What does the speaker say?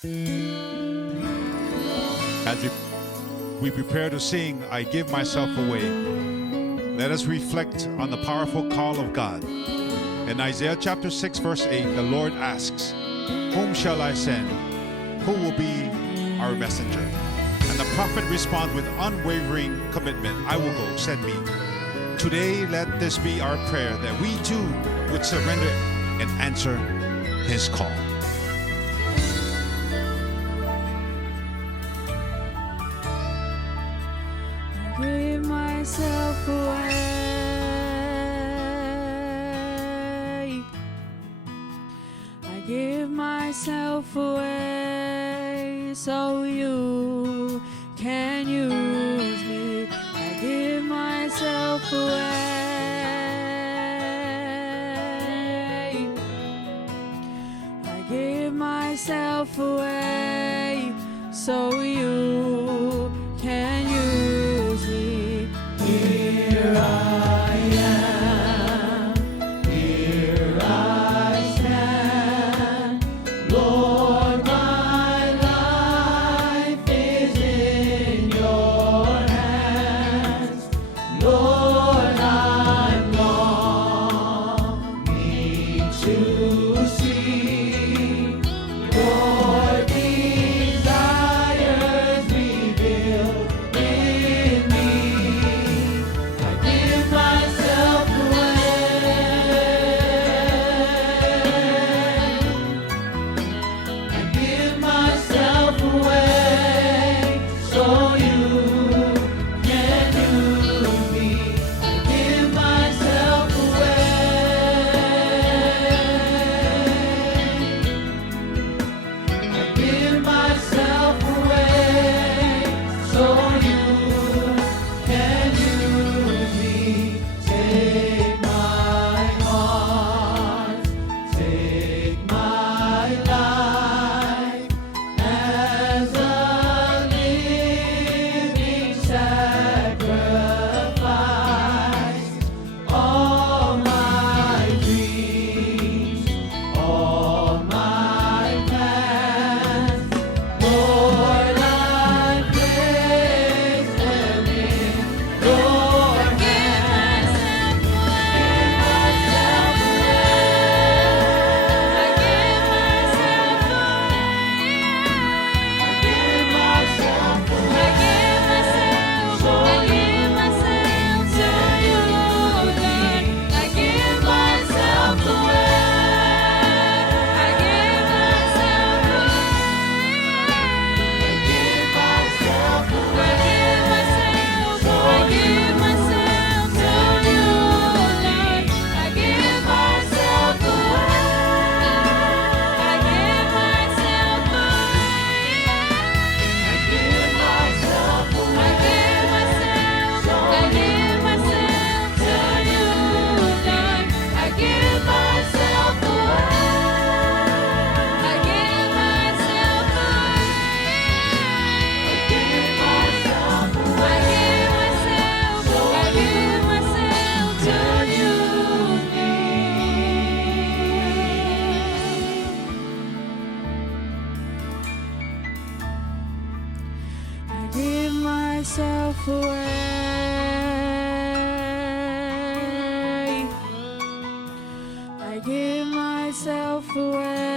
As we prepare to sing, I Give Myself Away, let us reflect on the powerful call of God. In Isaiah chapter 6, verse 8, the Lord asks, "Whom shall I send? Who will be our messenger?" And the prophet responds with unwavering commitment, "I will go, send me." Today, let this be our prayer, that we too would surrender and answer His call. I give myself away. I give myself away so you can use me. I give myself away. I give myself away so you can use me. Here I am, here I stand. Lord, my life is in your hands. Lord, I'm longing to see your desires revealed in me. I give myself away. I give myself away so you can use me. I give myself away. I give myself away so you can use me. Take my heart, take my life as a living sacrifice. All my dreams, all my plans, Lord, I place them in your hands. Give myself away. So you to you, Lord. I give myself away. I give myself away. I give myself to you, Lord. I give myself away. I give myself away. I give myself to you, Lord. I give myself away. I give myself away. I give myself to you. I give myself away. I give myself away.